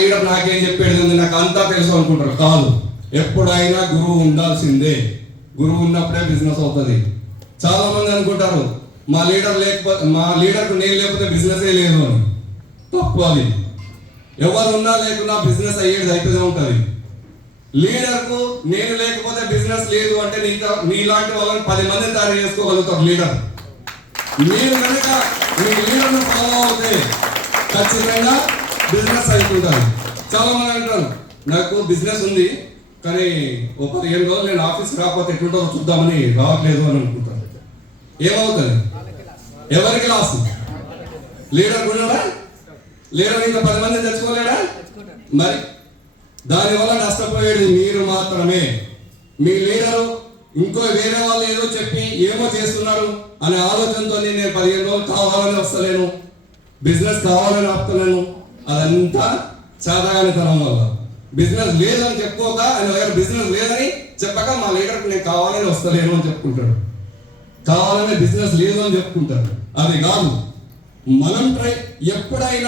Leader నాకేం చెప్పేది ఉంది, నాకు అంతా తెలుసు అనుకుంటారు. కాదు, ఎప్పుడైనా గురువు ఉండాల్సిందే. గురువు ఉన్నప్పుడే బిజినెస్ అవుతుంది. చాలా మంది అనుకుంటారు మా లీడర్కు నేను లేకపోతే బిజినెసే లేదు అని. తప్పు అది. ఎవరు ఉన్నా లేకున్నా బిజినెస్ అయ్యేది అయిపోతూ ఉంటుంది. లీడర్కు నేను లేకపోతే బిజినెస్ లేదు అంటే నీలాంటి వాళ్ళని 10 మందిని తయారు చేసుకోగలుగుతారు లీడర్. మీరు కనుక మీ లీడర్ను ఫాలో అవుతే ఖచ్చితంగా బిజినెస్ అయిపోతుంది. చాలా మంది అంటారు నాకు బిజినెస్ ఉంది కానీ ఒక 15 రోజులు నేను ఆఫీస్కి రాకపోతే ఎట్లుంటుందో చూద్దామని రావట్లేదు అని అనుకుంటాను. ఏమవుతుంది? ఎవరికి లాస్? లీడర్ ఉన్నాడా? లీడర్ ఇంకా 10 మందిని తెచ్చుకోలేడా? మరి దానివల్ల నష్టపోయేది మీరు మాత్రమే. మీ లీడరు ఇంకో వేరే వాళ్ళు ఏదో చెప్పి ఏమో చేస్తున్నారు అనే ఆలోచనతో నేను 15 రోజులు కావాలని వస్తలేను, బిజినెస్ కావాలని ఆపుతున్నాను. అదంతా చేతగానితనం వల్ల. బిజినెస్ లేదని చెప్పుకోక ఆయన దగ్గర బిజినెస్ లేదని చెప్పక మా లీడర్కి నేను కావాలని వస్తలేను అని చెప్పుకుంటాడు. కావాలని బిజినెస్ లేదు అని చెప్పుకుంటాడు. అది కాదు. మనం ఎప్పుడైనా